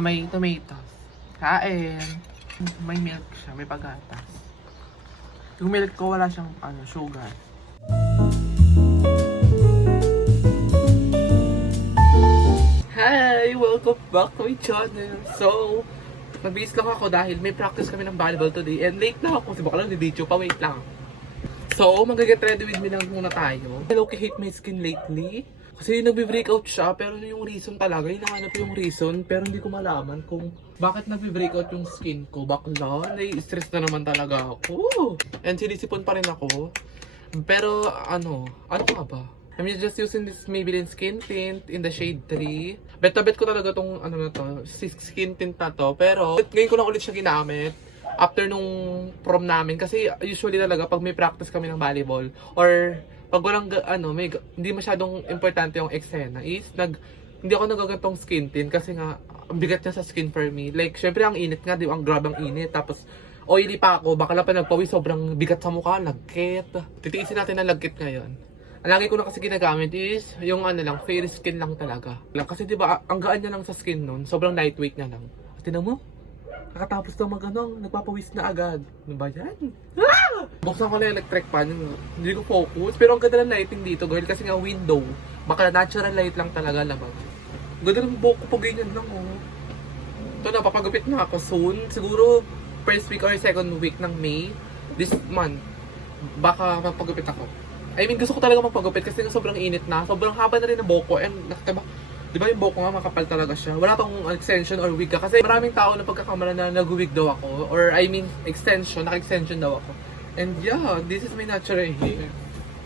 na may tomatoes. Kain. May milk siya, may pagatas. Yung milk ko wala siyang sugar. Hi! Welcome back to my channel. So, nag-base lang ako dahil may practice kami ng volleyball today. And late na ako kasi baka lang ni-video pa. Wait lang. So, mag-get ready with me lang muna tayo. I low-key hate my skin lately. Kasi nagbe-breakout siya, pero yung reason talaga, hinahanap yung reason, pero hindi ko malaman kung bakit nagbe-breakout yung skin ko. Bakla, nai-stress na naman talaga ako. And sinisipon pa rin ako. Pero ano ka ba? I'm just using this Maybelline Skin Tint in the shade 3. Bet na bet ko talaga tong na to, skin tint na to. Pero ngayon ko lang ulit siya ginamit after nung prom namin. Kasi usually talaga pag may practice kami ng volleyball or pag walang hindi masyadong importante yung eksena is hindi ako nagagantong skin tint kasi nga ang bigat niya sa skin for me. Like syempre ang init nga, di ba? Ang grabe ang init. Tapos oily pa ako, baka lang pa nagpawis, sobrang bigat sa mukha, lagkit. Titiisin natin ang lagkit ngayon. Ang lagi ko na kasi ginagamit is yung lang, fair skin lang talaga. Kasi di ba ang gaan niya lang sa skin nun, sobrang lightweight niya lang. Tingnan mo, kakatapos na nagpapawis na agad. Ano ba yan? Ah! Buksan ko na yung electric fan, hindi ko focus. Pero ang ganda ng lighting dito, girl, kasi nga window. Baka natural light lang talaga labang. Ganda ng buhok ko, ganyan lang oh. Ito na, papagupit na ako soon. Siguro first week or second week ng May. This month, baka magpagupit ako. I mean, gusto ko talaga magpagupit kasi sobrang init na. Sobrang haba na rin ng buhok ko. And di ba yung buhok ko nga makapal talaga siya. Wala tong extension or wig ka. Kasi maraming tao na pagkakamala na nag-wig daw ako. Or I mean, naka-extension daw ako. And yeah, this is my natural hair.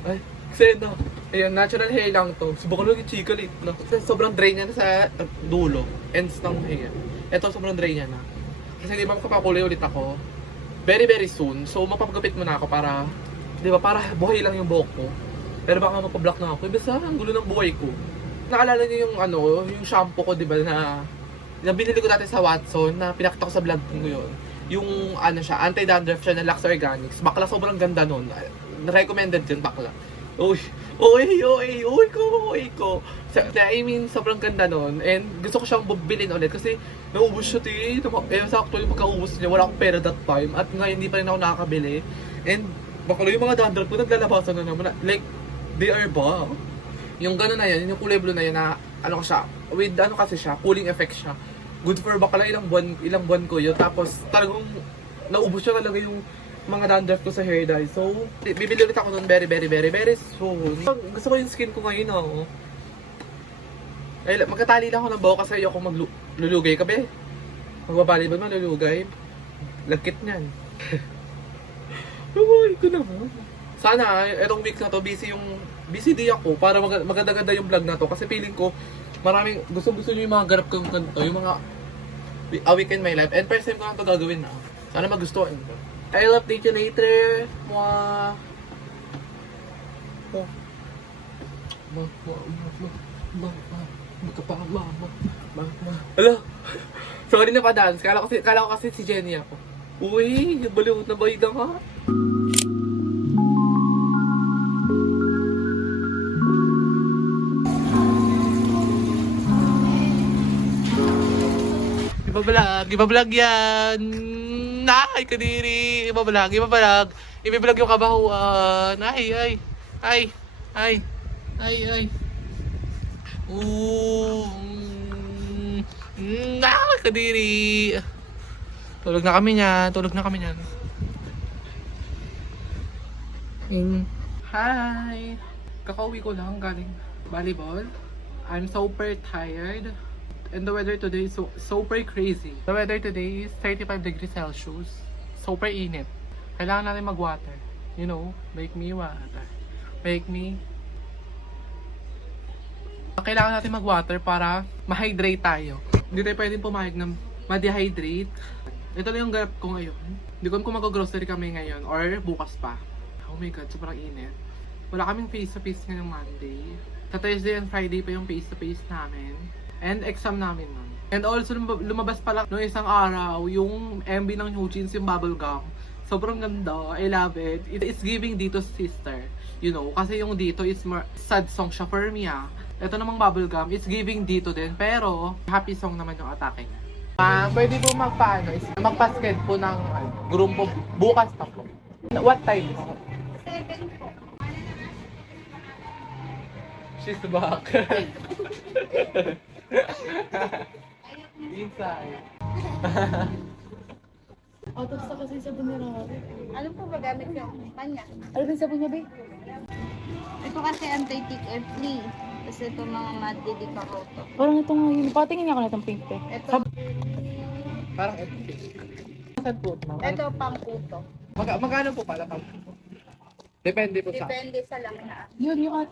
Ay, kasi ayun, natural hair lang to. Subukan lang yung chika lit, no? Kasi sobrang dry niya na sa dulo. Ends ng hair. Ito, sobrang dry niya na. Kasi di ba makapakulay ulit ako. Very, very soon. So, mapapagupit muna ako para, di ba, para buhay lang yung buhok ko. Pero baka mapablock na ako. Basta, ang gulo ng buhay ko. Naalala niyo yung yung shampoo ko, di ba, na binili ko dati sa Watson, na pinakita ko sa vlog ko yun. Yung siya, anti-dandruff siya na Lux Organics. Bakla, sobrang ganda nun. Recommended yun, bakla. Uy ko. I mean, sobrang ganda nun. And gusto ko siyang bilhin ulit kasi naubos siya, sakto yung pagkaubos niya. Wala akong pera that time. At ngayon, hindi pa rin ako nakakabili. And bakla, yung mga dandruff ko, naglalabasan na naman. Like, they are ba? Yung gano'n na yan, yung kulay blue na yan na, siya, with kasi siya, cooling effect siya. Good for bakla, ilang buwan ko yun. Tapos, talagang, naubos siya talaga yung mga dandruff ko sa hair dye. So, bibili ulit ako nun very, very, very, very soon. Gusto ko yung skin ko ngayon, Ay, magkatali lang ako ng buhok kasi ayoko maglulugay ka, be. Magbabali ba lulugay? Lagkit niyan. Uy, ko naman. Sana, etong week na to, busy day ako para maganda-ganda yung vlog na to. Kasi feeling ko, maraming, gusto nyo yung mga ganap kong ganito, yung mga A Week in My Life. And first time ko lang ito gagawin na. Sana magustuhan ko. I'll update you later. Hello? Sorry na pa dance. Kala ko kasi si Jenny ako. Uy, baliw na ba yun ha? Ibablog yan. Ay, kadiri. Ibablog. Ibablog yung kabahuan. Ay. Kadiri. Tulog na kami niyan. Hi. Kakauwi ko lang galing volleyball. I'm super tired. And the weather today is super crazy. The weather today is 35 degrees Celsius. Super init. Kailangan natin mag-water. You know, make me water. Kailangan natin mag-water para ma-hydrate tayo. Hindi tayo pwedeng pumayag na ma-dehydrate. Ito lang yung ganap ko ngayon. Hindi ko kung mag-grocery kami ngayon or bukas pa. Oh my god, sobrang init. Wala kaming face-to-face ngayong Monday. Sa Thursday and Friday pa yung face-to-face namin. And exam namin nun. And also, lumabas pala noong isang araw, yung MV ng New Jeans, yung Bubblegum. Sobrang ganda. I love it. It's giving Dito's Sister. You know, kasi yung Dito is more sad song siya for me. Ito namang Bubblegum, it's giving Dito din. Pero, happy song naman yung atake niya. Pwede po magpa-sked po ng groom po bukas pa po. What time? 7 po. She's back. Inside. Tapos na kasi sabon ni Rari. Ano po ba gamit yung kanya? Ano ba yung sabon niya, babe? Ito kasi anti-tick and flea. Tapos ito mga madidi karoto. Parang ito nga yun. Patingin niya ako na itong pink te. Ito, Parang ito. Saan po? ito pang kuto. Magkano po pala pag? Depende po sa. Depende sa laki. Yun, yung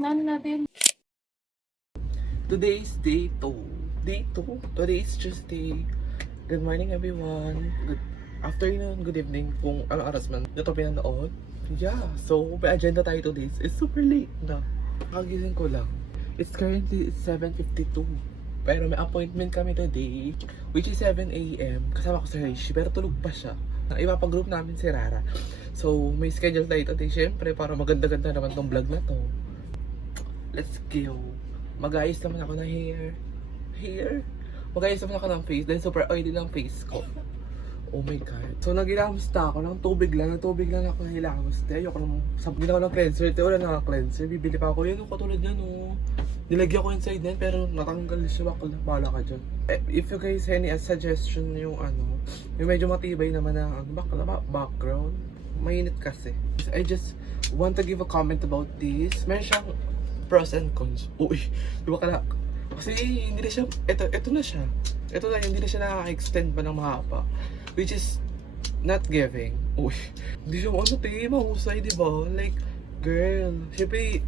ano natin. Today is day 2. Day 2? Today is Tuesday. Good morning everyone. Good afternoon, good evening kung anong oras man ito pinanood. Yeah, so may agenda tayo today. It's super late na. Kagising ko lang. It's currently 7:52. Pero may appointment kami today, which is 7 AM. Kasama ko si Rishi, pero tulog pa siya. Iba pa group namin si Rara. So, may schedule tayo today, syempre, para maganda-ganda naman tong vlog na to. Let's go. Mag-ayos naman ako ng hair. Mag-ayos naman ako ng face, dahil super oily ng face ko. Oh my God. So, nagilamusta ako ng tubig lang. Ng tubig lang ako nagilamusta. Ayoko lang, sabi na ako ng cleanser. Wala na ng cleanser. Bibili pa ako. Yan, katulad yan, oh. Nilagyan ko inside yan, pero natanggal siya. Bala ka dyan. If you guys have any suggestion yung yung medyo matibay naman na background. Mainit kasi. I just want to give a comment about this. Meron siyang pros and cons. Uy, di ba kala? Kasi hindi na siya, ito na siya. Ito na, hindi na siya nakaka-extend pa ng mahaba. Which is not giving. Uy, hindi siya mahusay, di ba? Like, girl, syempre,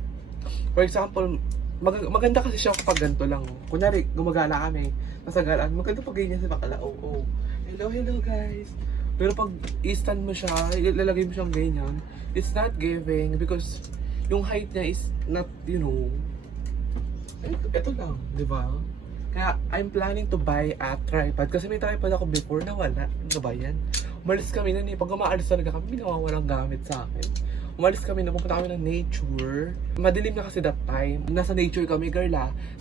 for example, maganda kasi siya kapag ganito lang. Kunyari, gumagala kami, nasa galaan, maganda pag ganyan si bakala. Oh. Hello guys. Pero pag i-stand mo siya, ilalagay mo siyang ganyan, it's not giving because yung height niya is not, ito lang, di ba? Kaya I'm planning to buy a tripod kasi may tripod ako before na wala. Ano ba yan? Umalis kami na pag umaalis talaga kami, nawawalang gamit sa akin. Umalis kami na, pupunta kami ng nature. Madilim na kasi that time. Nasa nature kami, girl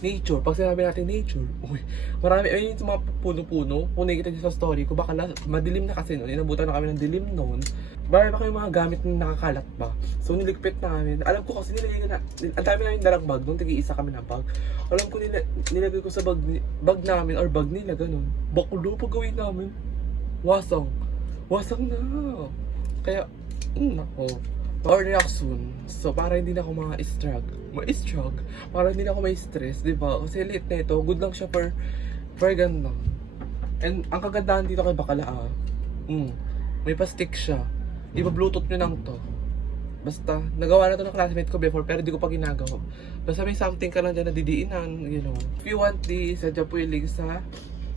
Nature. Pag sinabi natin nature, uy, marami, ayun yung mga puno-puno. Kung nakikita niyo sa story ko, baka madilim na kasi noon. Inabutan na kami ng dilim noon. Marami pa kami mga gamit na nakakalat pa. So niligpit namin. Alam ko kasi nilagay ko na, ang dami namin dalang bag. Nung tigi-isa kami ng bag. Alam ko nilagay ko sa bag namin or bag nila, ganun. Bakulo pag gawin namin. Wasang na. Kaya, nako. Or reaction. So, para hindi na ako ma-strug. Para hindi na ako ma-stress, di ba? Kasi late na ito, good lang siya for ganun. And ang kagandahan dito kay bakala, may pa-stick siya. Iba-bluetooth nyo lang to. Basta, nagawa na to ng classmate ko before, pero di ko pa ginagawa. Basta may something ka lang dyan na didiinan, If you want this, sadya po yung link sa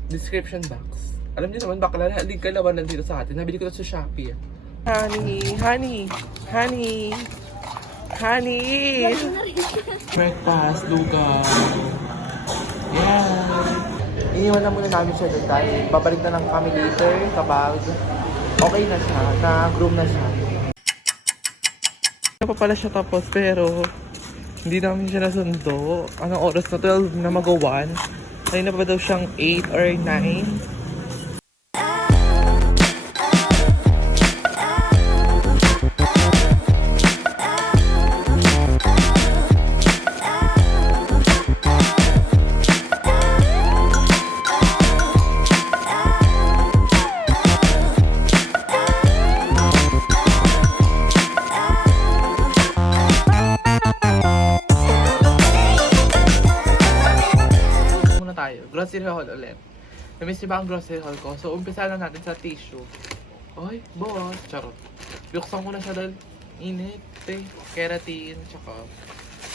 description box. Alam niyo naman, bakala na, link ka naman nandito sa atin. Nabili ko to sa Shopee. Honey. Breakfast, lugaw. Yeah. Iniwan na muna namin siya doon dahil babalik na lang kami later kapag okay na siya, na-groom na siya. Ano pa pala siya tapos pero hindi namin siya nasundo. Anong oras na 12 na mag-1? Ayun na pa daw siyang 8 or 9. Grocery haul ulit. Namiss niyo ba ang grocery haul ko? So, umpisa na natin sa tissue. Ay, boss. Charot. Buksan ko na siya dahil init. Keratin, tsaka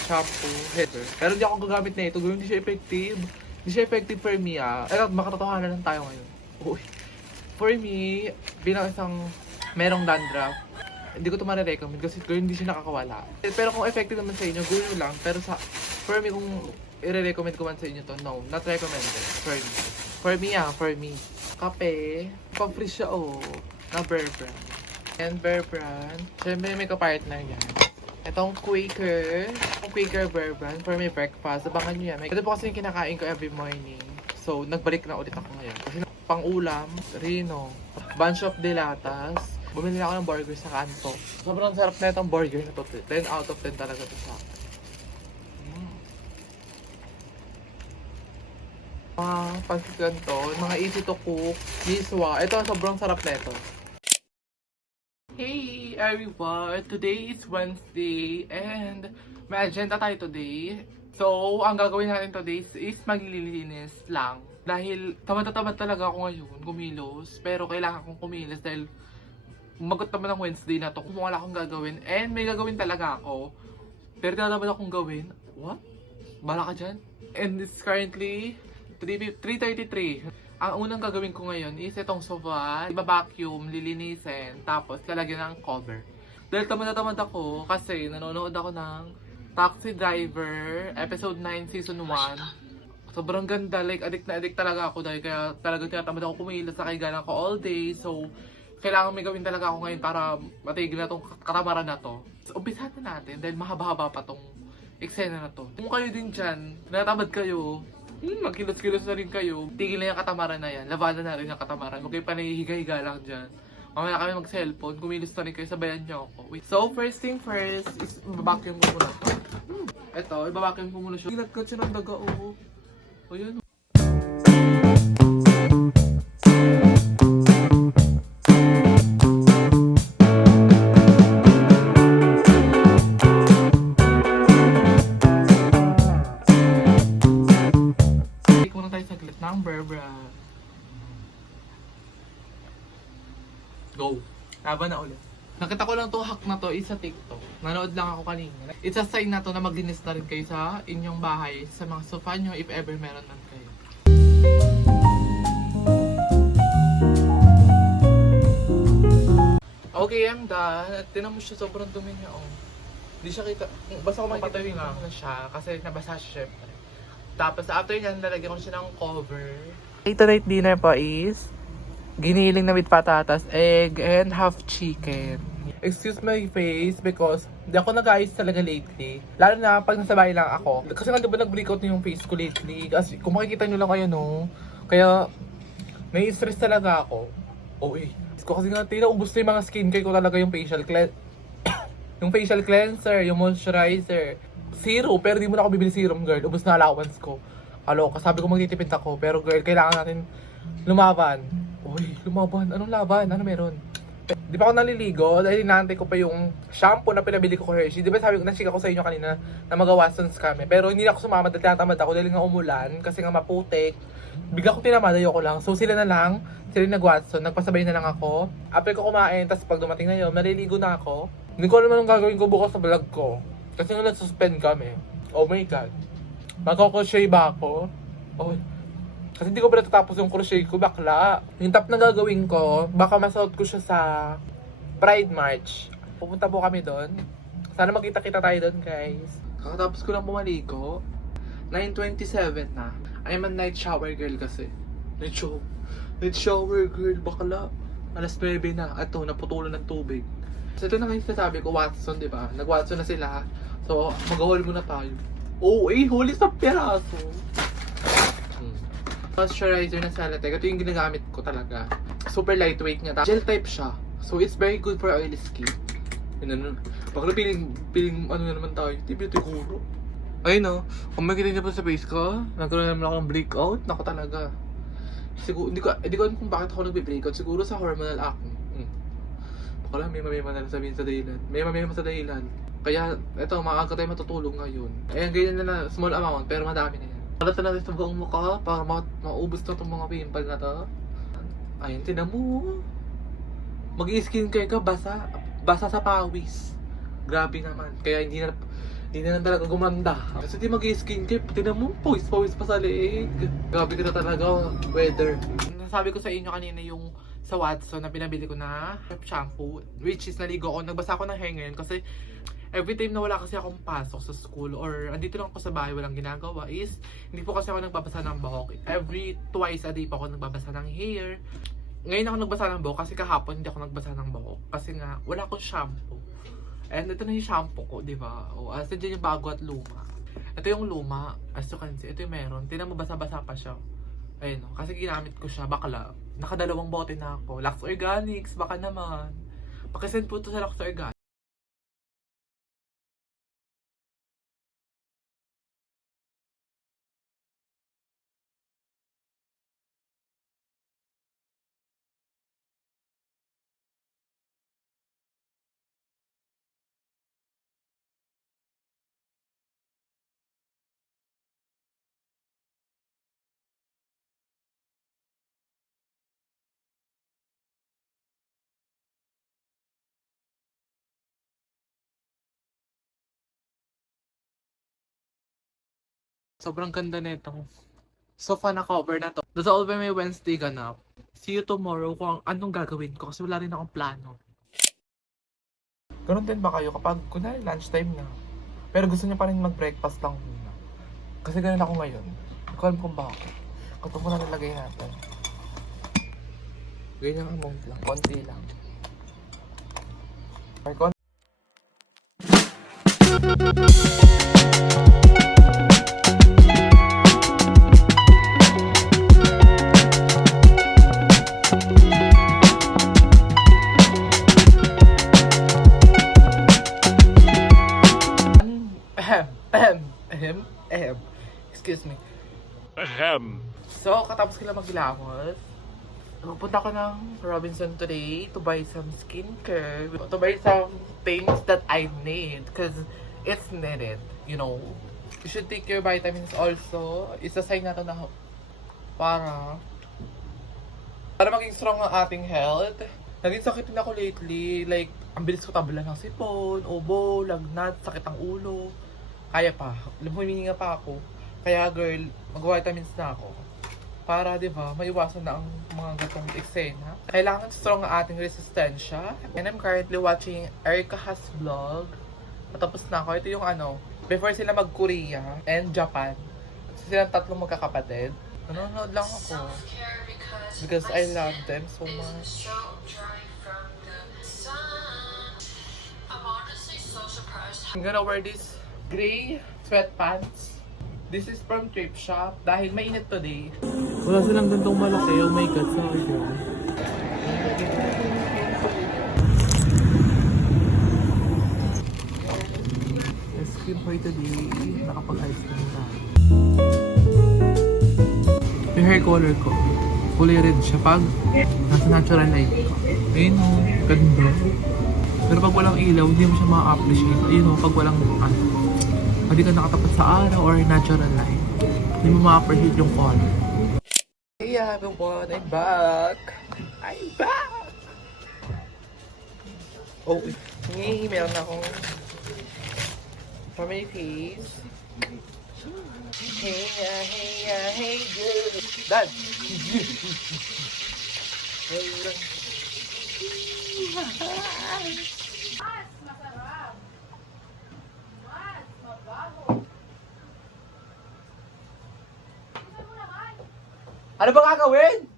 shampoo, header. Pero hindi ako gagamit na ito. Hindi siya effective. Hindi siya effective for me, makatotohanan lang tayo ngayon. Uy. For me, bilang isang merong dandruff, hindi ko ito marirecommend kasi hindi siya nakakawala. Pero kung effective naman sa inyo, gawin lang. Pero for me, kung i-recommend ko man sa inyo to, no, not recommended. For me. Kape, pang-free siya, na Bear Brand. And Bear Brand, syempre may kapartner yan. Itong Quaker Bear Brand for my breakfast. Abangan nyo yan. Ito po kasi yung kinakain ko every morning. So, nagbalik na ulit ako ngayon. Kasi pang ulam, Rino, bunch of delatas, bumili na ako ng burger sa kanto. Sobrang sarap na itong burger na to. 10 out of 10 talaga to sa akin. Pansit ganito, mga easy to cook, giswa. Ito, sobrang sarap na ito. Hey everyone! Today is Wednesday and may agenda tayo today. So, ang gagawin natin today is maglilinis lang. Dahil tamad talaga ako ngayon, kumilos. Pero kailangan kong kumilos dahil umagot naman ng Wednesday na to kung wala akong gagawin. And may gagawin talaga ako. Pero tinatapos akong gawin. What? Bala ka dyan? And it's currently 3:33. Ang unang gagawin ko ngayon is itong sofa, iba-vacuum, lilinisin, tapos lalagyan ng cover. Dahil tamad ako kasi nanonood ako ng Taxi Driver, episode 9, season 1. Sobrang ganda, like addict na addict talaga ako dahil kaya talagang tinatamad ako kumilos sa kaiganan ko all day. So, kailangan may gawin talaga ako ngayon para matigil na tong katamaran na to. So, umpisahan na natin dahil mahaba-haba pa tong eksena na to. Kung kayo din dyan, natamad kayo, magkilos-kilos na rin kayo. Tigil na yung katamaran na yan. Labanan na rin yung katamaran. Huwag kayo pa nahihiga-higa lang dyan. Mamaya kami mag-cellphone. Kumilos na rin kayo. Sabayan nyo ako. Wait. So, first thing first is ibabacuum ko muna to. Ito, ibabacuum ko muna siya. Ginagkat siya ng daga. O yan. Go. Laban na ulit. Nakita ko lang to hack na to is sa TikTok. Nanood lang ako kanina. It's a sign na to na maglinis na rin kayo sa inyong bahay, sa mga sofa nyo if ever meron man kayo. Okay, I'm done. Tinan mo siya, sobrang dumi niya, oh. Hindi siya kita. Basta ko makikita na siya kasi nabasa siya syempre. Tapos after yan, nalagyan ko siya ng cover. Tonight dinner pa is giniling na with patatas, egg, and half chicken. Excuse my face because di ako nag-ayos talaga lately. Lalo na pag nasa bahay lang ako. Kasi nga diba nag-breakout na yung face ko lately. Kasi kung makikita nyo lang kayo, no? Kaya may stress talaga ako. Kasi nga tinaubos na yung mga skincare ko talaga yung facial yung facial cleanser, yung moisturizer. Zero, pero di mo na ako bibili serum, girl. Ubus na allowance ko. Sabi ko magtitipid ako. Pero girl, kailangan natin lumaban. Lumaban. Anong laban? Ano meron? Di pa ako naliligo dahil inaantay ko pa yung shampoo na pinabili ko Hershey. Di ba sabi ko, nasika ko sa inyo kanina na mag-Watsons kami. Pero hindi na ako sumama dahil tinatamad ako dahil nga umulan kasi nga maputik. Bigla ko tinamad, ayoko lang. So sila na lang, sila nag-Watson, nagpasabay na lang ako. After ko kumain, tapos pag dumating na yun, maliligo na ako. Hindi ko alam anong gagawin ko bukas sa vlog ko. Kasi nga nag-suspend kami. Oh my God. Magkocrochet ba ako? Kasi hindi ko pa natatapos yung crochet ko, bakla. Yung top na gagawin ko, baka masuot ko siya sa Pride March. Pupunta po kami doon. Sana magkita-kita tayo doon, guys. Kakatapos ko lang bumaligo. 9:27 na. I'm a night shower girl kasi. Night shower girl, bakla. Alas 9 na. Ato, naputulan ng tubig. So ito na kayo sasabi ko, Watson, di ba? Nag-Watson na sila. So, mag-haul muna tayo. Huli sa peraso. Moisturizer na Celatec. Ito yung ginagamit ko talaga. Super lightweight niya. Gel type siya. So it's very good for oily skin. Bakla piling ano na naman tayo. Tipo siguro. Ayun no. Kung makikita niyo po sa face ko, nagkaroon naman ako ng breakout. Nako talaga. Siguro, hindi ko alam kung bakit ako nagbe-breakout. Siguro sa hormonal acne. Bakla may mamema na sabihin sa dahilan. May mamema sa dahilan. Kaya, eto, maaga tayo matutulog ngayon. Ayan, ganyan na small amount, pero madami na yan. Palata natin sa buong mukha para maubos na itong mga pimple na to. Ayun, tinan mo. Mag-i-skincare ka, basa sa pawis. Grabe naman. Kaya hindi na talaga gumanda. Kasi di mag-i-skincare, tinan mo, pawis pa sa leeg. Grabe ka na talaga, weather. Nasabi ko sa inyo kanina yung sa Watson na pinabili ko na shampoo, which is naligo ako. Nagbasa ako ng hair ngayon kasi every time na wala kasi akong pasok sa school or andito lang ako sa bahay walang ginagawa is hindi po kasi ako nagbabasa ng buhok. Every twice a day po ako nagbabasa ng hair. Ngayon ako nagbasa ng buhok kasi kahapon hindi ako nagbasa ng buhok kasi nga wala akong shampoo. And ito na yung shampoo ko, di ba? As dyan yung bago at luma. Ito yung luma, as you can see, ito yung meron. Tingnan mo, basa-basa pa siya. Ayun, no? Kasi ginamit ko siya, bakla. Nakadalawang bote na ako. Lux Organics, baka naman. Pakisend po to sa Lux Organics. Sobrang ganda nito. Sofa na cover na to. That's all by my Wednesday ganap. See you tomorrow kung anong gagawin ko kasi wala rin akong plano. Ganun din ba kayo kapag kunwari lunchtime na, pero gusto niyo pa rin mag-breakfast lang muna? Kasi ganun ako ngayon. Hindi ko alam kung bakit. Ito ko na nilagay natin. Ganyan ang amount lang. Konti lang. May konti. Excuse me. So, katapos ko lang maglamos, pupunta ko ng Robinson today to buy some skincare. To buy some things that I need. Because it's needed. You know. You should take your vitamins also. Isa sign na to na para maging strong ang ating health. Naging sakit din ako lately. Like, ang bilis ko tabulan ng sipon, ubo, lagnat, sakit ang ulo. Kaya pa. Humihinga pa ako. Kaya girl, mag-vitamins na ako. Para, di ba, maiwasan na ang mga gatong eksena. Kailangan strong ang ating resistensya. And I'm currently watching Erica Has vlog. Matapos na ako. Ito yung before sila mag-Korea and Japan. Silang tatlong magkakapatid. Nanonood lang ako. Because I love them so much. I'm gonna wear this gray sweatpants. This is from Thrift Shop. Dahil mainit today. Wala silang gantong malaki. Oh my God, sorry girl. Skin for today. Nakapag-ice na tayo. Yung hair color ko. Kulay red siya pag nasa natural light ko. Ayun o, ganda. Pero pag walang ilaw, hindi mo siya ma-appreciate. Ayun o, pag walang hindi ka nakatapat sa araw or natural light, hindi mo ma-appreciate yung color. Hey everyone, I'm back! I'm back! Oh, meron akong for my face. Hey, hey, good! Dad! Ano ba gagawin?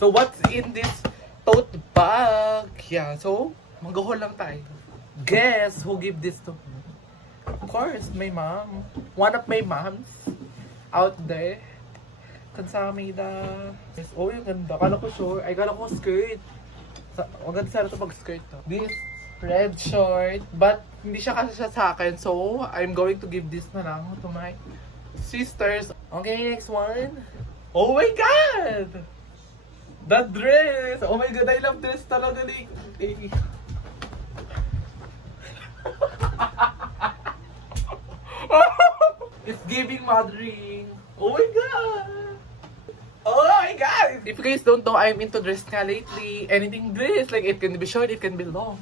So what's in this tote bag? Yeah, so mag-haul lang tayo. Guess who give this to me? Of course, my mom. One of my moms out there. Kansamida. Oh, yung ganda. Kala ko short. Ay, kala ko skirt. Maganda sana ito pag-skirt to. This red short. But hindi siya kasi siya sa akin. So, I'm going to give this na lang to my sisters. Okay, next one. Oh my God! The dress! Oh my God, I love this talaga. It's giving mothering. Oh my God! Oh my God! If you guys don't know, I'm into dress nga lately. Anything dress, like it can be short, it can be long.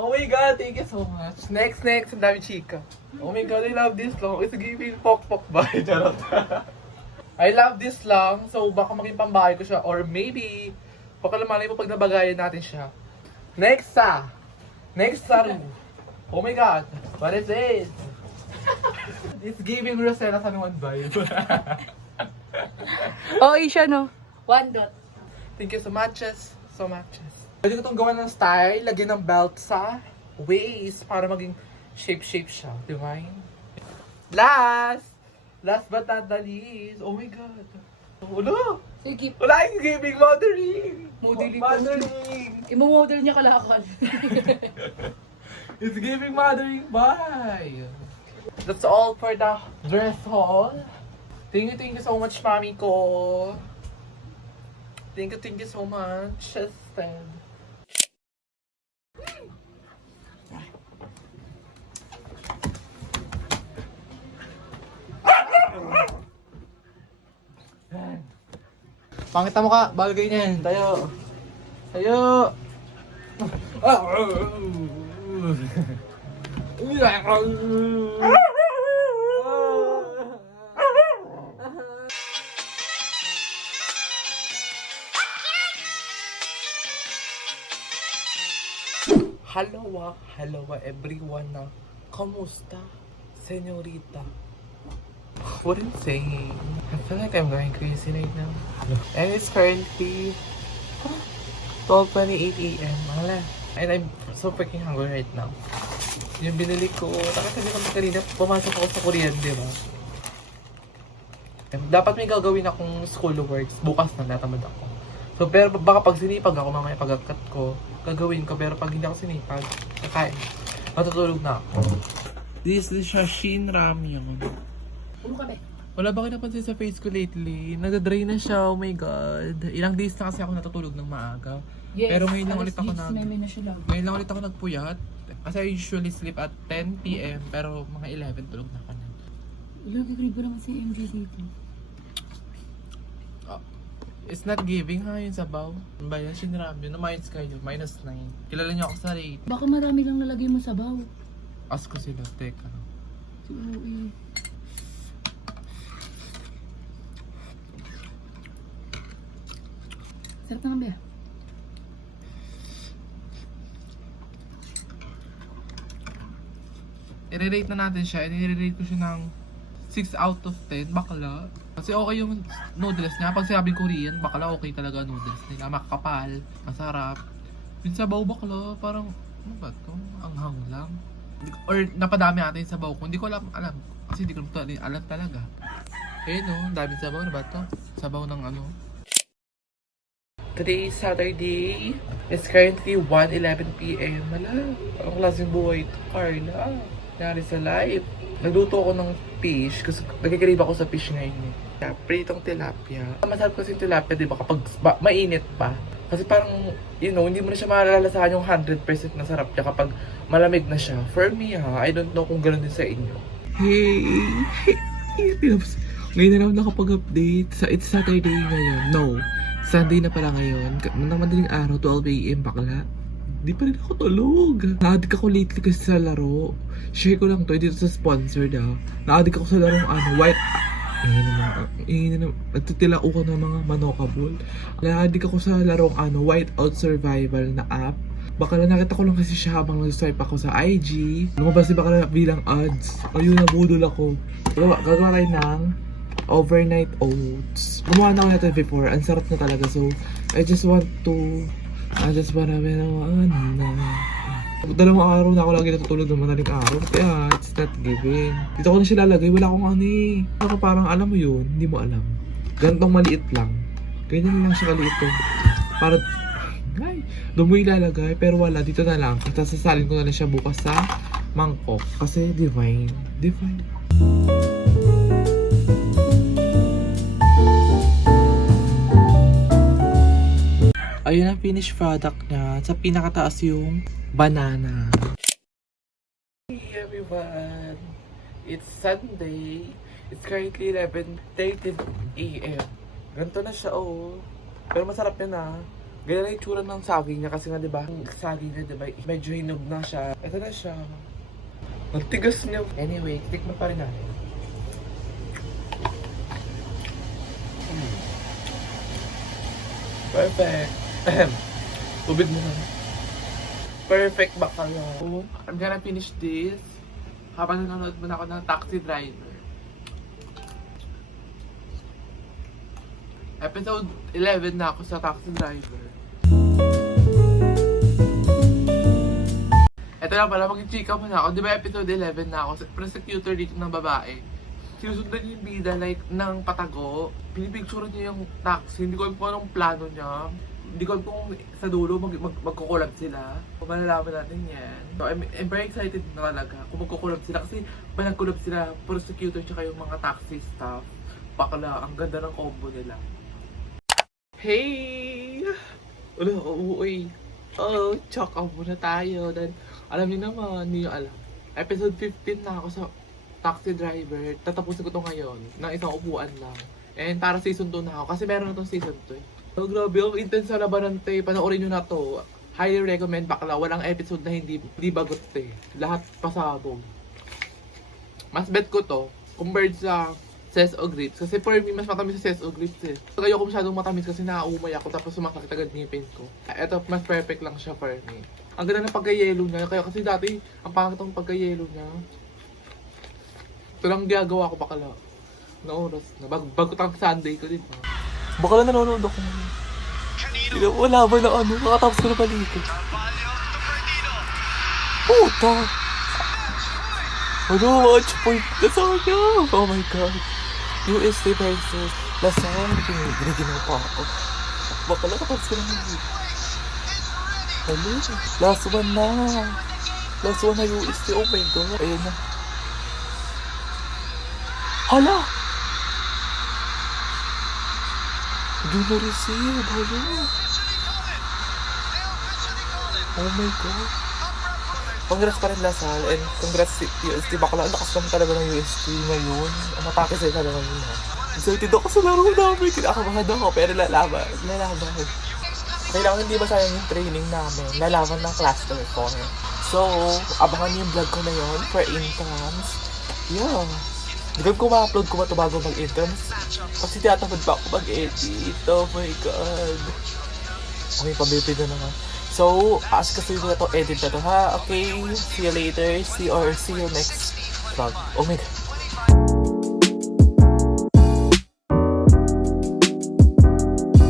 Oh my God, thank you so much. Next, ang dami chika. Oh my God, I love this long. It's giving pok-pok ba? Charot. I love this long, so baka maging pambahay ko siya. Or maybe, baka malay mo pag nabagayan natin siya. Next room. Oh my God, what is it? It's giving Rosella San Juan vibe. Oh, siya no? One dot. Thank you so much. Pwede ko itong gawa ng style, lagyan ng belt sa ways para maging shape siya. Divine. Last but not the least. Oh my God. Wala. Sige, Wala yung giving mothering. Mothering. imo-model niya kalakal. It's giving mothering. Bye. That's all for the dress haul. Thank you so much, mami ko. Thank you so much, Chested. Pangita mo ka, bagay niyan. Tayo. Tayo. Hello everyone na. Kamusta? Senyorita. What are you saying? I feel like I'm going crazy right now. And it's currently 12:28 a.m. Wala. And I'm so freaking hungry right now. Yung binili ko, nakasabi ko kanina, pumasok ako sa Korean, di ba? Dapat may gagawin akong schoolworks. Bukas na, natamad ako. So, pero baka pag sinipag ako, mamaya pag-cut ko, gagawin ko. Pero pag hindi ako sinipag, kakain. Matutulog na ako. This is Shin Ramyun. Ulo ka, be. Wala ba kayo napansin sa face ko lately? Nagda-dry na siya, oh my God. Ilang days na kasi ako natutulog ng maaga. Yes, Pero ngayon lang ulit ako na siya lang. Ngayon lang ulit ako nagpuyat. Kasi I usually sleep at 10 p.m. Pero mga 11 tulog na ako na. Lagi ko ba naman si MJ dito? It's not giving ha, yung sabaw. Ano ba yan? Sinirami yun. Na-minus kayo. -9. Kilala niyo ako sa rate. Baka marami lang nalagay mo sa baw. Ask ko sila. Teka. Si Uwi. Sarap naman, be. I-rate na natin siya. I-rate ko siya ng 6 out of 10. Bakla. Kasi okay yung noodles niya. Pag sinabing Korean, bakla okay talaga noodles nila. Makakapal. Masarap. Yung sabaw bakla, parang, ano ba to? Anghang lang. Or napadami ata yung sabaw ko. Hindi ko alam. Kasi hindi ko alam talaga. Eh no, daming sabaw. Ano ba to? Sabaw ng ano. Today is Saturday. It's currently 1:11 p.m. Wala. Ang klaseng buhay ito, Carla. Nangyari sa live. Nagluto ako ng fish kasi nagkikrave ako sa fish ngayon. Pritong tilapia. Masarap kasi yung tilapia, di ba? Kapag mainit pa. Kasi parang, you know, hindi mo na siya malalasahan yung 100% na sarap niya kapag malamig na siya. For me ha, I don't know kung gano'n din sa inyo. Hey! Ngayon na naman nakapag-update. It's Saturday ngayon. No. Sunday na pala ngayon. Nang madaling araw, 12 a.m. bakla. Di pa rin ako tulog. Na-addict ako lately kasi sa laro. Share ko lang to, dito sa sponsored ah. Na-addict ako sa larong white... Nagtitilao ko ng mga manokable. Na-addict ako sa larong whiteout survival na app. Baka lang nakita ko lang kasi siya habang nag-swipe ako sa IG. Lumabas si baka bilang ads. Ayun, nabudol ako. Gagawa kayo ng overnight oats. Gumawa na ako natin before. Ang sarap na talaga. So, I just wanna dalawang araw na ako lagi natutulog ng madaling araw. Kaya, it's not giving. Dito ko na siya lalagay. Wala akong Ako parang alam mo yun. Hindi mo alam. Gantong maliit lang. Ganyan lang siya kaliit to. Para, doon mo ilalagay. Pero wala. Dito na lang. At sasalin ko na lang siya bukas sa mangkok. Kasi divine. Divine. Ayun ang finished product niya. Sa pinakataas yung banana. Hey everyone! It's Sunday. It's currently 11:30 a.m. Ganito na siya oh. Pero masarap yan ah. Ganyan na yung tsura ng saging niya kasi nga diba, yung saging niya diba, medyo hinog na siya. Ito na siya. Nagtigas niya. Anyway, tikman pa rin natin. Perfect. Tubig mo na. Perfect bakala. I'm gonna finish this habang nanonood muna ako ng Taxi Driver. Episode 11 na ako sa Taxi Driver. Ito Kaya pala, mag-chika mo na ako. Di ba episode 11 na ako? Prosecutor dito ng babae. Sinusundan niya yung bida like ng patago. Pinipicture niya yung taxi. Hindi ko alam kung anong plano niya. Hindi ko alam kung sa dulo magkukulab sila. Malalaman natin yan. So I'm very excited na talaga kung magkukulab sila. Kasi pa nagkulab sila, prosecutor tsaka yung mga taxi staff. Bakla, ang ganda ng combo nila. Hey! Ano, uuwi. Oh, check out muna tayo. Then, alam niyo naman, hindi nyo alam. Episode 15 na ako sa taxi driver. Tatapusin ko to ngayon ng isang upuan lang. And para season 2 na ako. Kasi meron na tong season 2 eh. So grabe, ang intense na labanan te. Panoorin nyo na to. Highly recommend bakla. Walang episode na hindi bagot te. Lahat pasabog. Mas bet ko to compared sa Ses o Grips. Kasi for me, mas matamis sa Ses o Grips eh. So ayoko masyadong matamis kasi naaumay ako tapos sumasakit agad ngipin ko. Eto, mas perfect lang siya for me. Ang ganda ng pagka-yellow niya. Kaya kasi dati, ang pangit ng pagka-yellow niya. Ito lang ginagawa ko bakala. Na oras na. Bago tang Sunday ko din. Bakala nanonood ako. Wala ba na ano? Nakatapos ko na palikot. Puta! Ano? Watch point na sa kanya! Oh my god. UST versus Lasal. Giniginaw pa ako. Bakala nakatapos ko na palikot. Hello? Last one na. Last one na UST. Oh my god. Ayun na. Hala! Do na receive. Hala! Oh my god. Congrats pa rin Lasal and congrats si UST. Bakla, ang lakas naman talaga ng UST ngayon. Ang matake sa'yo talaga yun ha. Excited ako sa laro namin. Kinakabahan ako pero lalaban. Kailangan hindi ba sayang yung training namin. Lalaban ng class to reform. So, abangan niyo yung vlog ko na yun for interns. Yeah. Hindi ko ma-upload ko ba ito bago mag-interns? Kasi tinatamad pa ako mag-edit. Oh my god. Okay, pabibid na naman. So, kasi ko na ito edit na to ha. Okay, see you later. See you next vlog. Oh my god.